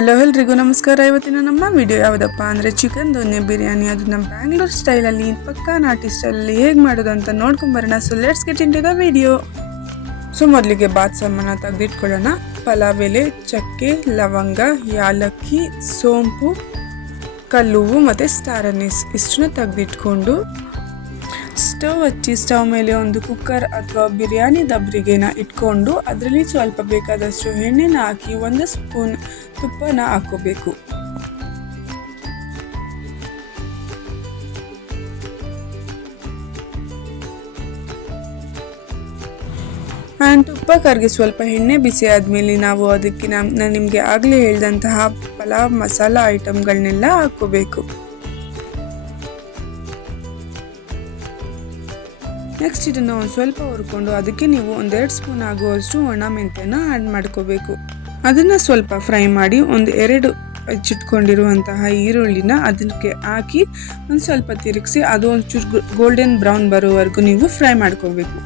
Hello ಎಲ್ರಿಗೂ ನಮಸ್ಕಾರ. ಇವತ್ತಿನ ನಮ್ಮ ವಿಡಿಯೋ ಯಾವುದಪ್ಪ ಅಂದರೆ ಚಿಕನ್ ದೊನ್ನೆ ಬಿರಿಯಾನಿ. ಅದು ನಮ್ಮ ಬ್ಯಾಂಗ್ಳೂರ್ ಸ್ಟೈಲಲ್ಲಿ ಪಕ್ಕಾ ನಾಟಿ ಸ್ಟೈಲಲ್ಲಿ ಹೇಗೆ ಮಾಡೋದು ಅಂತ ನೋಡ್ಕೊಂಬರೋಣ. So let's get into the video. So ಮೊದಲಿಗೆ ಬಾತ್ ಸಾಮಾನ ತೆಗೆದಿಟ್ಕೊಳ್ಳೋಣ. ಪಲಾವ್ ಎಲೆ, ಚಕ್ಕೆ, ಲವಂಗ, ಯಾಲಕ್ಕಿ, ಸೋಂಪು, ಕಲ್ಲುವು ಮತ್ತು ಸ್ಟಾರ್ ಅನೀಸ್ ಇಷ್ಟನ್ನು ತೆಗೆದಿಟ್ಕೊಂಡು ಸ್ಟವ್ ಹಚ್ಚಿ ಸ್ಟವ್ ಮೇಲೆ ಒಂದು ಕುಕ್ಕರ್ ಅಥವಾ ಬಿರಿಯಾನಿ ದಬ್ರಿಗೆನ ಇಟ್ಕೊಂಡು ಅದರಲ್ಲಿ ಸ್ವಲ್ಪ ಬೇಕಾದಷ್ಟು ಎಣ್ಣೆನ ಹಾಕಿ 1 ಸ್ಪೂನ್ ತುಪ್ಪನ ಹಾಕೋಬೇಕು. ಆ್ಯಂಡ್ ತುಪ್ಪ ಕರಗಿ ಸ್ವಲ್ಪ ಎಣ್ಣೆ ಬಿಸಿ ಆದಮೇಲೆ ನಾವು ಅದಕ್ಕೆ ನಾನು ನಿಮಗೆ ಆಗಲೇ ಹೇಳಿದಂತಹ ಪಲಾವ್ ಮಸಾಲ ಐಟಮ್ಗಳನ್ನೆಲ್ಲ ಹಾಕೋಬೇಕು. ನೆಕ್ಸ್ಟ್ ಇದನ್ನು ಒಂದು ಸ್ವಲ್ಪ ಹುರ್ಕೊಂಡು ಅದಕ್ಕೆ ನೀವು 1-2 ಸ್ಪೂನ್ ಆಗುವಷ್ಟು ಒಣ ಮೆಂತ್ಯನ ಆ್ಯಡ್ ಮಾಡ್ಕೋಬೇಕು. ಅದನ್ನು ಸ್ವಲ್ಪ ಫ್ರೈ ಮಾಡಿ 1-2 ಹೆಚ್ಚಿಟ್ಕೊಂಡಿರುವಂತಹ ಈರುಳ್ಳಿನ ಅದಕ್ಕೆ ಹಾಕಿ ಒಂದು ಸ್ವಲ್ಪ ತಿರುಗಿಸಿ ಅದು ಒಂಚೂರು ಗೋಲ್ಡನ್ ಬ್ರೌನ್ ಬರೋವರೆಗೂ ನೀವು ಫ್ರೈ ಮಾಡ್ಕೋಬೇಕು.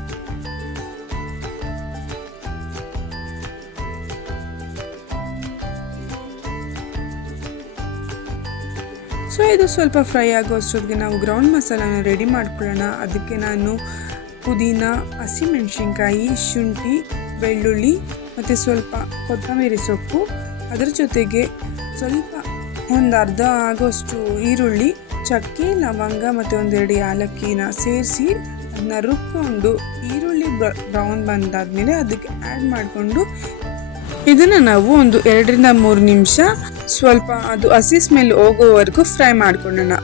ಸೊ ಇದು ಸ್ವಲ್ಪ ಫ್ರೈ ಆಗೋಷ್ಟೊತ್ತಿಗೆ ನಾವು ಗ್ರೌಂಡ್ ಮಸಾಲಾನ ರೆಡಿ ಮಾಡ್ಕೊಳ್ಳೋಣ. ಅದಕ್ಕೆ ನಾನು ಪುದೀನ, ಹಸಿಮೆಣಸಿನ್ಕಾಯಿ, ಶುಂಠಿ, ಬೆಳ್ಳುಳ್ಳಿ ಮತ್ತು ಸ್ವಲ್ಪ ಕೊತ್ತಂಬರಿ ಸೊಪ್ಪು, ಅದರ ಜೊತೆಗೆ ಸ್ವಲ್ಪ ಒಂದು ಅರ್ಧ ಆಗೋಷ್ಟು ಈರುಳ್ಳಿ, ಚಕ್ಕೆ, ಲವಂಗ ಮತ್ತು 1-2 ಯಾಲಕ್ಕಿನ ಸೇರಿಸಿ ಅದನ್ನ ರುಬ್ಕೊಂಡು ಈರುಳ್ಳಿ ಬ್ರೌನ್ ಬಂದಾದಮೇಲೆ ಅದಕ್ಕೆ ಆ್ಯಡ್ ಮಾಡಿಕೊಂಡು ಇದನ್ನು ನಾವು ಒಂದು 2-3 ನಿಮಿಷ ಸ್ವಲ್ಪ ಅದು ಹಸಿ ಸ್ಮೆಲ್ ಹೋಗೋವರೆಗೂ ಫ್ರೈ ಮಾಡ್ಕೊಳ್ಳೋಣ.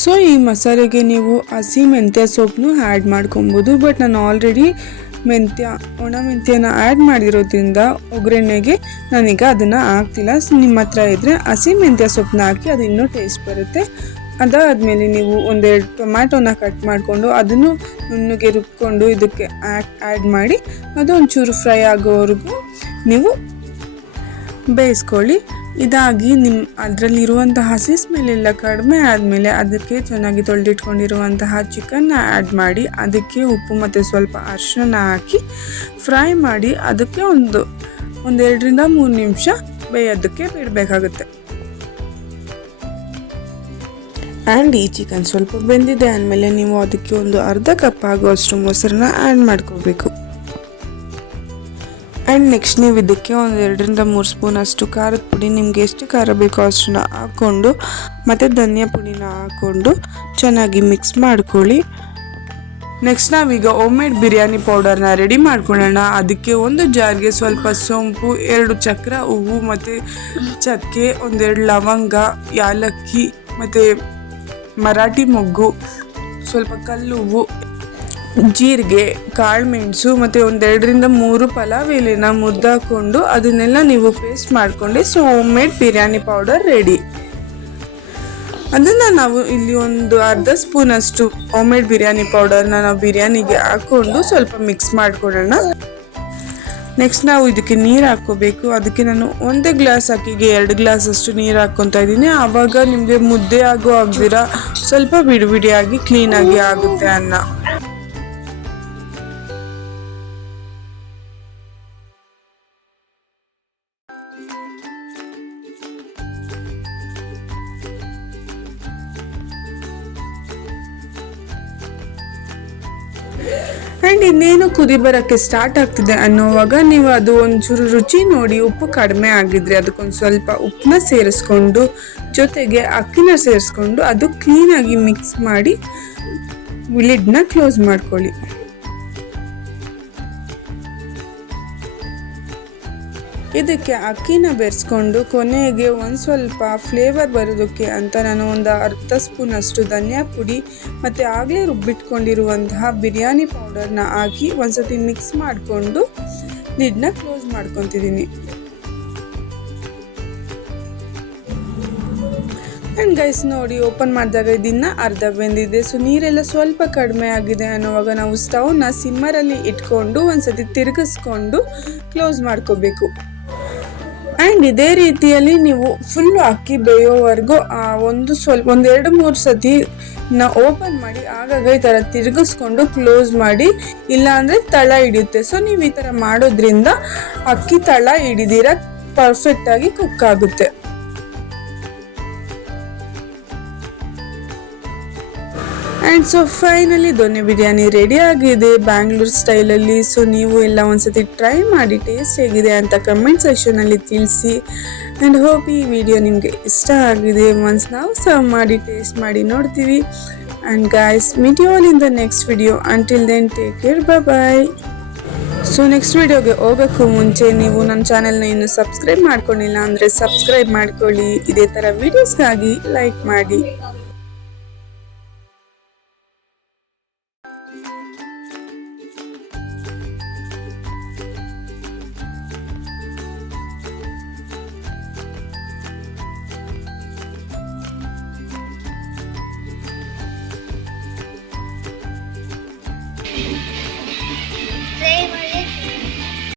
ಸೊ ಈ ಮಸಾಲೆಗೆ ನೀವು ಹಸಿ ಮೆಂತ್ಯ ಸೊಪ್ಪನ್ನು ಆ್ಯಡ್ ಮಾಡ್ಕೊಬೋದು. ಬಟ್ ನಾನು ಆಲ್ರೆಡಿ ಒಣ ಮೆಂತ್ಯನ ಆ್ಯಡ್ ಮಾಡಿರೋದ್ರಿಂದ ಒಗ್ಗರಣೆಗೆ ನಾನೀಗ ಅದನ್ನು ಹಾಕ್ತಿಲ್ಲ. ನಿಮ್ಮ ಹತ್ರ ಇದ್ದರೆ ಹಸಿ ಮೆಂತ್ಯ ಸೊಪ್ಪನ್ನ ಹಾಕಿ ಅದು ಇನ್ನೂ ಟೇಸ್ಟ್ ಬರುತ್ತೆ. ಅದಾದಮೇಲೆ ನೀವು 1-2 ಟೊಮ್ಯಾಟೋನ ಕಟ್ ಮಾಡಿಕೊಂಡು ಅದನ್ನು ನುಣ್ಣಗೆ ರುಬ್ಕೊಂಡು ಇದಕ್ಕೆ ಆ್ಯಡ್ ಮಾಡಿ ಅದು ಒಂಚೂರು ಫ್ರೈ ಆಗೋವರೆಗೂ ನೀವು ಬೇಯಿಸ್ಕೊಳ್ಳಿ. ಇದಾಗಿ ಅದರಲ್ಲಿರುವಂತಹ ಹಸಿ ಸ್ಮೆಲ್ ಎಲ್ಲ ಕಡಿಮೆ ಆದಮೇಲೆ ಅದಕ್ಕೆ ಚೆನ್ನಾಗಿ ತೊಳೆದಿಟ್ಕೊಂಡಿರುವಂತಹ ಚಿಕನ್ನ ಆ್ಯಡ್ ಮಾಡಿ ಅದಕ್ಕೆ ಉಪ್ಪು ಮತ್ತು ಸ್ವಲ್ಪ ಅರಿಶಿನ ಹಾಕಿ ಫ್ರೈ ಮಾಡಿ ಅದಕ್ಕೆ ಒಂದು 2-3 ನಿಮಿಷ ಬೇಯೋದಕ್ಕೆ ಬಿಡಬೇಕಾಗುತ್ತೆ. ಆ್ಯಂಡ್ ಈ ಚಿಕನ್ ಸ್ವಲ್ಪ ಬೆಂದಿದೆ ಅಂದಮೇಲೆ ನೀವು ಅದಕ್ಕೆ ಒಂದು ಅರ್ಧ ಕಪ್ ಆಗುವಷ್ಟು ಮೊಸರನ್ನ ಆ್ಯಡ್ ಮಾಡ್ಕೋಬೇಕು. ಆ್ಯಂಡ್ ನೆಕ್ಸ್ಟ್ ನೀವು ಇದಕ್ಕೆ 2-3 ಸ್ಪೂನ್ ಅಷ್ಟು ಖಾರದ ಪುಡಿ, ನಿಮಗೆ ಎಷ್ಟು ಖಾರ ಬೇಕೋ ಅಷ್ಟನ್ನ ಹಾಕ್ಕೊಂಡು ಮತ್ತು ಧನಿಯಾ ಪುಡಿನ ಹಾಕ್ಕೊಂಡು ಚೆನ್ನಾಗಿ ಮಿಕ್ಸ್ ಮಾಡ್ಕೊಳ್ಳಿ. ನೆಕ್ಸ್ಟ್ ನಾವೀಗ ಹೋಮ್ಮೇಡ್ ಬಿರಿಯಾನಿ ಪೌಡರ್ನ ರೆಡಿ ಮಾಡ್ಕೊಳ್ಳೋಣ. ಅದಕ್ಕೆ ಒಂದು ಜಾರ್ಗೆ ಸ್ವಲ್ಪ ಸೋಂಪು, 2 ಚಕ್ರ ಹೂವು ಮತ್ತು ಚಕ್ಕೆ, 1-2 ಲವಂಗ, ಯಾಲಕ್ಕಿ ಮತ್ತು ಮರಾಠಿ ಮೊಗ್ಗು, ಸ್ವಲ್ಪ ಕಲ್ಲುವು, ಜೀರಿಗೆ, ಕಾಳುಮೆಣಸು ಮತ್ತು 1-2-3 ಪಲಾವ್ ಎಲೆನ ಮುದ್ದಾಕೊಂಡು ಅದನ್ನೆಲ್ಲ ನೀವು ಪೇಸ್ಟ್ ಮಾಡಿಕೊಂಡೆ. So homemade biryani powder ready. ಅದನ್ನು ನಾವು ಇಲ್ಲಿ ಒಂದು ಅರ್ಧ ಸ್ಪೂನ್ ಅಷ್ಟು ಹೋಮ್ಮೇಡ್ ಬಿರಿಯಾನಿ ಪೌಡರ್ನ ನಾವು ಬಿರಿಯಾನಿಗೆ ಹಾಕ್ಕೊಂಡು ಸ್ವಲ್ಪ ಮಿಕ್ಸ್ ಮಾಡ್ಕೊಳ್ಳೋಣ. ನೆಕ್ಸ್ಟ್ ನಾವು ಇದಕ್ಕೆ ನೀರು ಹಾಕ್ಕೋಬೇಕು. ಅದಕ್ಕೆ ನಾನು 1 ಗ್ಲಾಸ್ ಅಕ್ಕಿಗೆ 2 ಗ್ಲಾಸ್ ಅಷ್ಟು ನೀರು ಹಾಕ್ಕೊತಾ ಇದ್ದೀನಿ. ಆವಾಗ ನಿಮಗೆ ಮುದ್ದೆ ಆಗ್ದಿರ ಸ್ವಲ್ಪ ಬಿಡಿಬಿಡಿಯಾಗಿ ಕ್ಲೀನಾಗಿ ಆಗುತ್ತೆ ಅನ್ನ. ಆ್ಯಂಡ್ ಇನ್ನೇನು ಕುದಿ ಬರೋಕ್ಕೆ ಸ್ಟಾರ್ಟ್ ಆಗ್ತಿದೆ ಅನ್ನೋವಾಗ ನೀವು ಅದು ಒಂಚೂರು ರುಚಿ ನೋಡಿ ಉಪ್ಪು ಕಡಿಮೆ ಆಗಿದ್ರೆ ಅದಕ್ಕೊಂದು ಸ್ವಲ್ಪ ಉಪ್ಪನ್ನ ಸೇರಿಸ್ಕೊಂಡು ಜೊತೆಗೆ ಅಕ್ಕಿನ ಸೇರಿಸ್ಕೊಂಡು ಅದು ಕ್ಲೀನಾಗಿ ಮಿಕ್ಸ್ ಮಾಡಿ ಲಿಡ್ನ ಕ್ಲೋಸ್ ಮಾಡ್ಕೊಳ್ಳಿ. ಇದಕ್ಕೆ ಅಕ್ಕಿನ ಬೆರೆಸ್ಕೊಂಡು ಕೊನೆಗೆ ಒಂದು ಸ್ವಲ್ಪ ಫ್ಲೇವರ್ ಬರೋದಕ್ಕೆ ಅಂತ ನಾನು ಒಂದು ಅರ್ಧ ಸ್ಪೂನ್ ಅಷ್ಟು ಧನಿಯಾ ಪುಡಿ ಮತ್ತು ಆಗಲೇ ರುಬ್ಬಿಟ್ಕೊಂಡಿರುವಂತಹ ಬಿರಿಯಾನಿ ಪೌಡರ್ನ ಹಾಕಿ ಒಂದ್ಸತಿ ಮಿಕ್ಸ್ ಮಾಡಿಕೊಂಡು ಲಿಡ್ನ ಕ್ಲೋಸ್ ಮಾಡ್ಕೊತಿದ್ದೀನಿ. ಆ್ಯಂಡ್ ಗೈಸ್ ನೋಡಿ, ಓಪನ್ ಮಾಡಿದಾಗ ಇದನ್ನು ಅರ್ಧ ಬೆಂದಿದೆ. ಸೊ ನೀರೆಲ್ಲ ಸ್ವಲ್ಪ ಕಡಿಮೆ ಆಗಿದೆ ಅನ್ನೋವಾಗ ನಾವು ಸ್ಟವ್ನ ಸಿಮ್ಮರಲ್ಲಿ ಇಟ್ಕೊಂಡು ಒಂದ್ಸತಿ ತಿರುಗಿಸ್ಕೊಂಡು ಕ್ಲೋಸ್ ಮಾಡ್ಕೋಬೇಕು. ಆ್ಯಂಡ್ ಇದೇ ರೀತಿಯಲ್ಲಿ ನೀವು ಫುಲ್ಲು ಅಕ್ಕಿ ಬೇಯೋವರೆಗೂ 1-2-3 ಸತಿ ಓಪನ್ ಮಾಡಿ ಆಗಾಗ ಈ ಥರ ತಿರುಗಿಸ್ಕೊಂಡು ಕ್ಲೋಸ್ ಮಾಡಿ, ಇಲ್ಲಾಂದರೆ ತಳ ಹಿಡಿಯುತ್ತೆ. ಸೊ ನೀವು ಈ ಥರ ಮಾಡೋದ್ರಿಂದ ಅಕ್ಕಿ ತಳ ಹಿಡಿದಿರ ಪರ್ಫೆಕ್ಟ್ ಆಗಿ ಕುಕ್ ಆಗುತ್ತೆ. And so finally donne biryani ready ಆಗಿದೆ ಬ್ಯಾಂಗ್ಳೂರ್ ಸ್ಟೈಲಲ್ಲಿ. ಸೊ ನೀವು ಎಲ್ಲ ಒಂದ್ಸತಿ ಟ್ರೈ ಮಾಡಿ ಟೇಸ್ಟ್ ಹೇಗಿದೆ ಅಂತ ಕಮೆಂಟ್ ಸೆಕ್ಷನಲ್ಲಿ ತಿಳಿಸಿ. ಆ್ಯಂಡ್ ಹೋಪ್ ಈ ವಿಡಿಯೋ ನಿಮಗೆ ಇಷ್ಟ ಆಗಿದೆ. ಒನ್ಸ್ ನಾವು ಸರ್ವ್ ಮಾಡಿ ಟೇಸ್ಟ್ ಮಾಡಿ ನೋಡ್ತೀವಿ. And guys meet you all in the next video. Until then take care, bye. So next ವಿಡಿಯೋಗೆ ಹೋಗೋಕ್ಕೂ ಮುಂಚೆ ನೀವು ನನ್ನ ಚಾನೆಲ್ನ ಇನ್ನು ಸಬ್ಸ್ಕ್ರೈಬ್ ಮಾಡ್ಕೊಂಡಿಲ್ಲ ಅಂದರೆ ಸಬ್ಸ್ಕ್ರೈಬ್ ಮಾಡ್ಕೊಳ್ಳಿ. ಇದೇ ಥರ ವೀಡಿಯೋಸ್ಗಾಗಿ ಲೈಕ್ ಮಾಡಿ.